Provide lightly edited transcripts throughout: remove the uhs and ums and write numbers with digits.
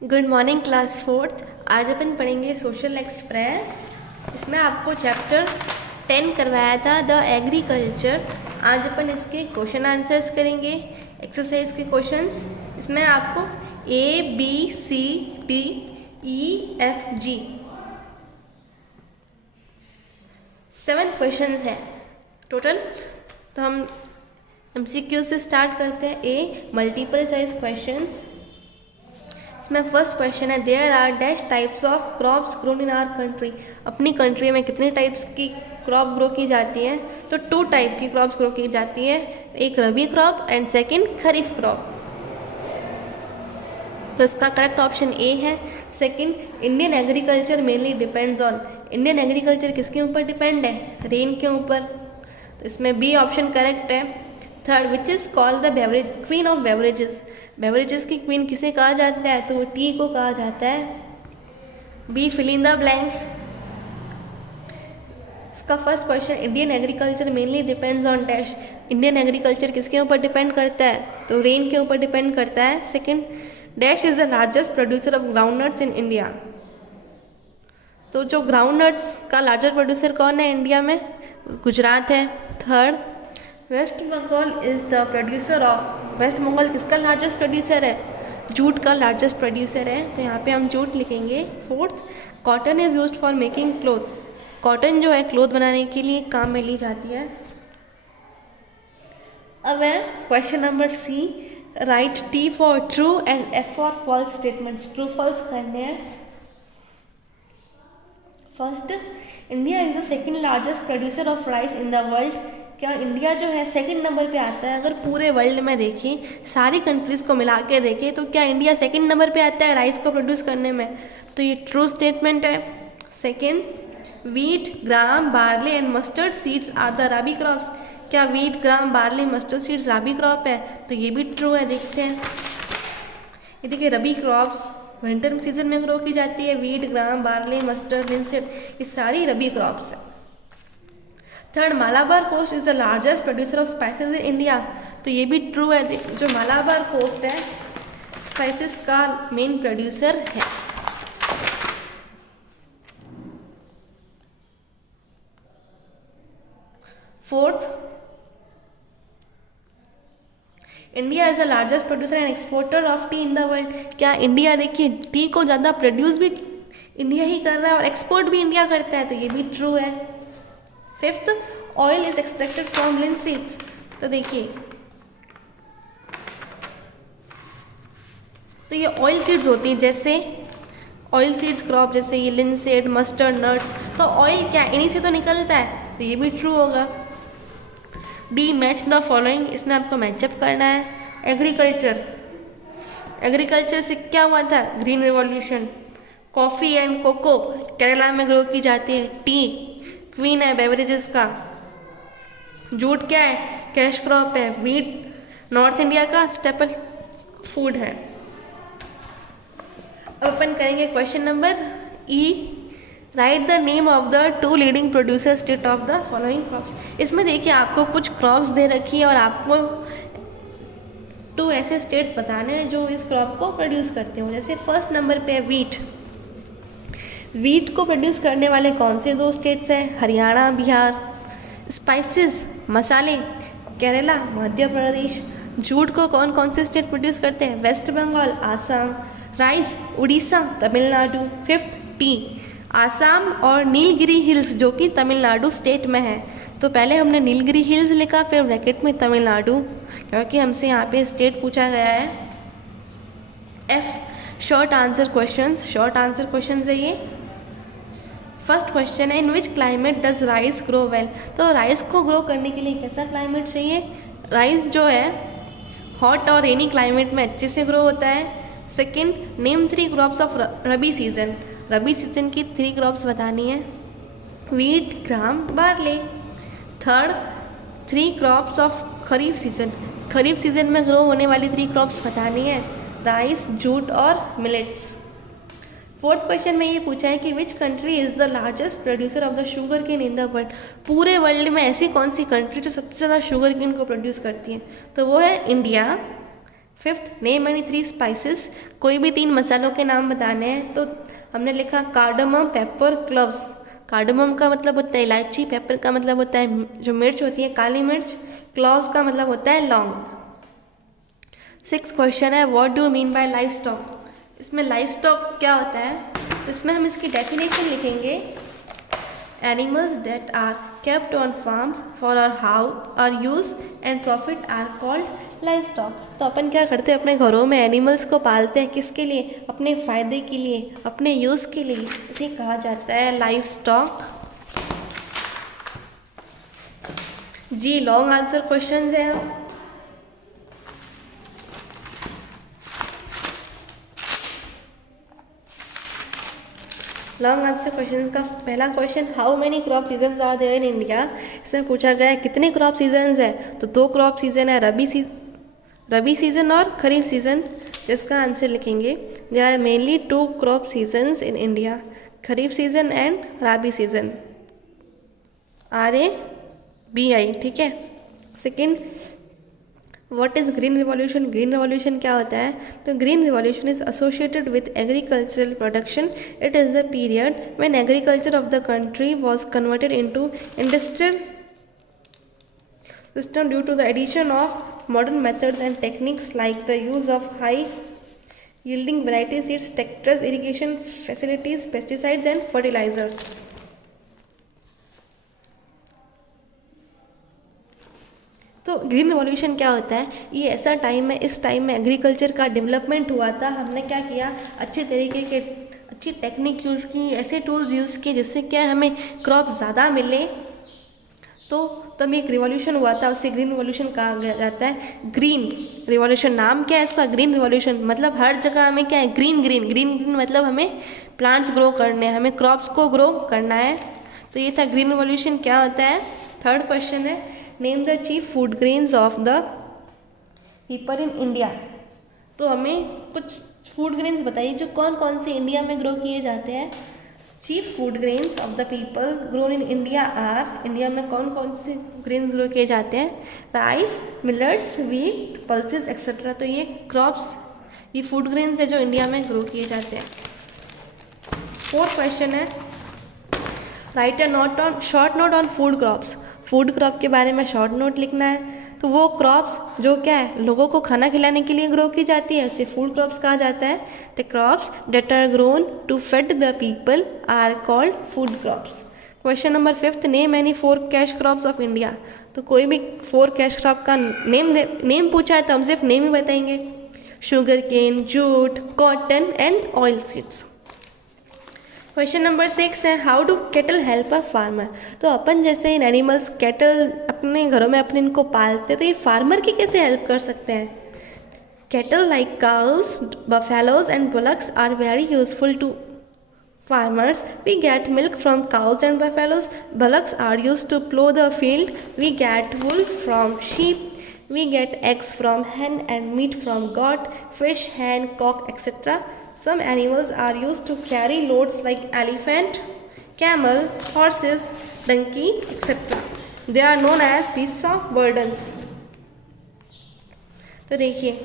Good morning class fourth. आज अपन पढ़ेंगे social express. इसमें आपको चैप्टर 10 करवाया था द एग्रीकल्चर। आज अपन इसके क्वेश्चन आंसर्स करेंगे, एक्सरसाइज के क्वेश्चंस। इसमें आपको ABCDEFG 7 क्वेश्चंस हैं टोटल। तो हम MCQ से स्टार्ट करते हैं। A multiple choice questions. इसमें फर्स्ट क्वेश्चन है, there are dash types of crops grown in our country. अपनी कंट्री में कितने टाइप्स की क्रॉप ग्रो की जाती है? तो 2 टाइप की क्रॉप्स ग्रो की जाती है, एक rabi crop and second kharif crop. तो इसका करेक्ट ऑप्शन ए है second. Indian agriculture mainly depends on. Indian agriculture किसके ऊपर डिपेंड है? रेन के ऊपर। तो इसमें बी ऑप्शन करेक्ट है। Third, which is called the beverage queen of beverages. Beverages की क्वीन किसे कहा जाता है? तो टी को कहा जाता है। B fill in the blanks. इसका first question, Indian agriculture mainly depends on dash. Indian agriculture किसके ऊपर डिपेंड करता है? तो रेन के ऊपर डिपेंड करता है। Second, dash is the largest producer of groundnuts in India. तो जो ग्राउंडनट्स का लार्जेस्ट प्रोड्यूसर कौन है इंडिया में? गुजरात है। Third, West Bengal is the producer of. West Bengal किसका लार्जेस्ट प्रोड्यूसर है? जूट का लार्जेस्ट प्रोड्यूसर है, तो यहाँ पे हम जूट लिखेंगे। Fourth, cotton is used for making cloth. Cotton जो है क्लोथ बनाने के लिए काम में ली जाती है। अब है question number C, write T for true and F for false statements. True false करने हैं। First, India is the second largest producer of rice in the world. क्या इंडिया जो है सेकंड नंबर पे आता है? अगर पूरे वर्ल्ड में देखें, सारी कंट्रीज़ को मिला के देखें, तो क्या इंडिया सेकंड नंबर पे आता है राइस को प्रोड्यूस करने में? तो ये ट्रू स्टेटमेंट है। Second, wheat, gram, barley and mustard seeds are the rabi crops. क्या wheat, gram, barley, mustard seeds rabi crop है? तो ये भी ट्रू है। देखते हैं। ये देखिए, रबी क्रॉप्स विंटर सीजन में ग्रो की जाती है। Wheat, gram, barley, mustard, linseed, ये सारी रबी क्रॉप्स है। Third, Malabar coast is the largest producer of spices in India. तो ये भी ट्रू है। जो मालाबार कोस्ट है स्पाइसेस का मेन प्रोड्यूसर है। Fourth, India is the largest producer and exporter of tea in the world. क्या इंडिया, देखिए, टी को ज़्यादा प्रोड्यूस भी इंडिया ही कर रहा है और एक्सपोर्ट भी इंडिया करता है, तो ये भी ट्रू है। Fifth, oil is extracted from linseeds. तो देखिए, तो ये ऑयल सीड्स होती हैं, जैसे ऑयल सीड्स क्रॉप, जैसे ये लिनसीड, मस्टर्ड, नट्स। तो ऑयल क्या इन्हीं से तो निकलता है, तो ये भी ट्रू होगा। D, match the following. इसमें आपको मैचअप करना है। एग्रीकल्चर, एग्रीकल्चर से क्या हुआ था? Green revolution. Coffee and cocoa Kerala में ग्रो की जाती है। टी क्वीन है बेवरेजेस का। जूट क्या है? कैश क्रॉप है। वीट नॉर्थ इंडिया का स्टेपल फूड है। अब अपन करेंगे question number E, right the name of the 2 leading producer state of the following crops. इसमें देखिए, आपको कुछ क्रॉप्स दे रखी है और आपको 2 ऐसे स्टेट्स बताने हैं जो इस क्रॉप को प्रोड्यूस करते हो। जैसे फर्स्ट नंबर पे है वीट। वीट को प्रोड्यूस करने वाले कौन से 2 स्टेट्स हैं? हरियाणा, बिहार। स्पाइसेस, मसाले, केरला, मध्य प्रदेश। जूट को कौन कौन से स्टेट प्रोड्यूस करते हैं? West Bengal, Assam. Rice, Orissa, Tamil Nadu. Fifth, tea, Assam और नीलगिरी हिल्स जो कि तमिलनाडु स्टेट में है। तो पहले हमने नीलगिरी हिल्स लिखा, फिर ब्रैकेट में तमिलनाडु, क्योंकि हमसे यहाँ पे स्टेट पूछा गया है। F, short answer questions. Short answer questions है ये। फर्स्ट क्वेश्चन है, in which climate does rice grow well. तो राइस को ग्रो करने के लिए कैसा क्लाइमेट चाहिए? राइस जो है हॉट और रेनी क्लाइमेट में अच्छे से ग्रो होता है। Second, name 3 crops of rabi season. Rabi season की 3 क्रॉप्स बतानी है। Wheat, gram, barley. Third, 3 crops of kharif season. Kharif season में ग्रो होने वाली 3 क्रॉप्स बतानी है। राइस, जूट और मिलेट्स। फोर्थ क्वेश्चन में ये पूछा है कि which country is the largest producer of the sugar cane in the world. पूरे वर्ल्ड में ऐसी कौन सी कंट्री जो सबसे ज़्यादा शुगर केन को प्रोड्यूस करती है? तो वो है India, fifth, name any 3 spices, कोई भी 3 मसालों के नाम बताने हैं। तो हमने लिखा कार्डमम, पेपर, क्लोव्स। कार्डमम का मतलब होता है इलायची, पेपर का मतलब होता है जो मिर्च होती है काली मिर्च, क्लोव्स का मतलब होता है लौंग। 6 क्वेश्चन है, what do mean by life stock. इसमें लाइफ स्टॉक क्या होता है, तो इसमें हम इसकी डेफिनेशन लिखेंगे, animals that are kept on farms for our use and profit are called life stock. तो अपन क्या करते हैं, अपने घरों में एनिमल्स को पालते हैं, किसके लिए, अपने फ़ायदे के लिए, अपने यूज़ के लिए, इसे कहा जाता है life stock. G long answer questions है। लॉन्ग आंसर क्वेश्चंस का पहला question, how many crop seasons are there in India. इसमें पूछा गया है कितने क्रॉप सीजन्स है, तो 2 क्रॉप सीजन है, रबी सीजन और खरीफ सीजन। जिसका आंसर लिखेंगे, they are mainly 2 crop seasons in India, kharif season and rabi season, RABI, ठीक है। Second, what is green revolution. Green revolution क्या होता है, तो green revolution is associated with agricultural production. It is the period when agriculture of the country was converted into industrial system due to the addition of modern methods and techniques like the use of high yielding variety seeds, tractors, irrigation facilities, pesticides and fertilizers. तो green revolution क्या होता है, ये ऐसा time है, इस time में agriculture का डेवलपमेंट हुआ था। हमने क्या किया, अच्छे तरीके के अच्छी टेक्निक यूज़ की, ऐसे टूल्स यूज़ किए जिससे क्या हमें क्रॉप ज़्यादा मिले। तो तब एक रिवॉल्यूशन हुआ था, उसे ग्रीन रिवॉल्यूशन कहा जाता है। ग्रीन रिवॉल्यूशन नाम क्या है इसका, ग्रीन रिवॉल्यूशन मतलब हर जगह हमें क्या है, ग्रीन ग्रीन ग्रीन ग्रीन मतलब हमें प्लांट्स ग्रो करने हैं, हमें क्रॉप्स को ग्रो करना है। तो ये था ग्रीन रिवॉल्यूशन क्या होता है। थर्ड क्वेश्चन है, name the chief food grains of the people in India. तो हमें कुछ फूड ग्रेन्स बताइए जो कौन कौन से इंडिया में ग्रो किए जाते हैं। Chief food grains of the people grown in India are, India में कौन कौन से ग्रेन्स ग्रो किए जाते हैं, rice, millets, wheat, pulses etcetera. तो ये क्रॉप्स, ये फूड ग्रेन्स है जो इंडिया में ग्रो किए जाते हैं। फोर्थ क्वेश्चन है, right a note on short note on food crops. Food crop के बारे में शॉर्ट नोट लिखना है। तो वो क्रॉप्स जो क्या है, लोगों को खाना खिलाने के लिए ग्रो की जाती है, इसे फूड क्रॉप्स कहा जाता है। The crops that are grown to feed the people are called food crops. Question number 5, name any 4 cash crops of India. तो कोई भी 4 कैश क्रॉप का नेम पूछा है तो हम सिर्फ नेम ही बताएंगे, sugar cane, jute, cotton and oil seeds. Question number 6 है, how do cattle help a farmer. तो अपन जैसे इन एनिमल्स कैटल अपने घरों में अपने इनको पालते हैं, तो ये फार्मर की कैसे हेल्प कर सकते हैं। Cattle like cows, buffaloes and bullocks are very useful to farmers. We get milk from cows and buffaloes. Bullocks are used to plow the field. We get wool from sheep. We get eggs from hen and meat from goat, fish, hen, cock, etc. Some animals are used to carry loads like elephant, camel, horses, donkey, etc. They are known as beasts of burdens. तो देखिए,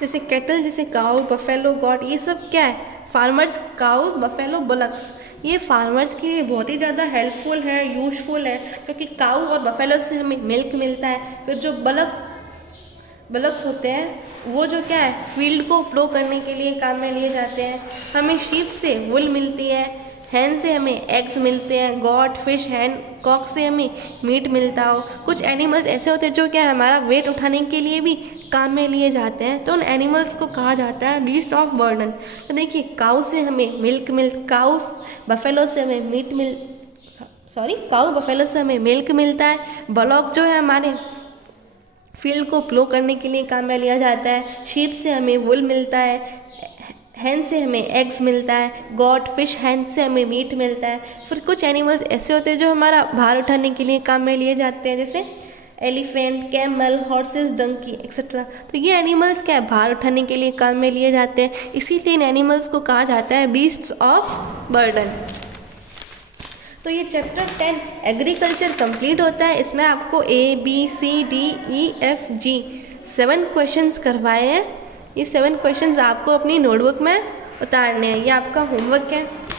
जैसे cattle, जैसे cow, buffalo, got, ये सब क्या है, farmers, cows, buffalo, bullocks, ये farmers के लिए बहुत ही ज़्यादा हेल्पफुल है, यूजफुल है, क्योंकि काउ और बफेलो से हमें मिल्क मिलता है। फिर जो बुलक्स होते हैं वो जो क्या है, फील्ड को प्लो करने के लिए काम में लिए जाते हैं। हमें शीप से वुल मिलती है, हैन से हमें एग्स मिलते हैं, गॉट, फिश, हैन, कॉक से हमें मीट मिलता हो। कुछ एनिमल्स ऐसे होते हैं जो क्या है, हमारा वेट उठाने के लिए भी काम में लिए जाते हैं, तो उन एनिमल्स को कहा जाता है बीस्ट ऑफ बर्डन। तो देखिए, काऊ से हमें मिल्क काऊ बफेलो से हमें काऊ बफेलो से हमें मिल्क मिलता है। बलॉक जो है हमारे फील्ड को प्लो करने के लिए काम में लिया जाता है। शीप से हमें वुल मिलता है, हैन से हमें एग्स मिलता है, गॉट, फिश, हैन से हमें मीट मिलता है। फिर कुछ एनिमल्स ऐसे होते हैं जो हमारा भार उठाने के लिए काम में लिए जाते हैं, जैसे elephant, camel, horses, donkey etcetera. तो ये एनिमल्स क्या है, भार उठाने के लिए काम में लिए जाते हैं, इसीलिए इन एनिमल्स को कहा जाता है बीस्ट्स ऑफ बर्डन। तो तो ये चैप्टर 10 एग्रीकल्चर कंप्लीट होता है। इसमें आपको ABCDEFG 7 क्वेश्चंस करवाए हैं। ये 7 क्वेश्चंस आपको अपनी नोटबुक में उतारने हैं, ये आपका होमवर्क है।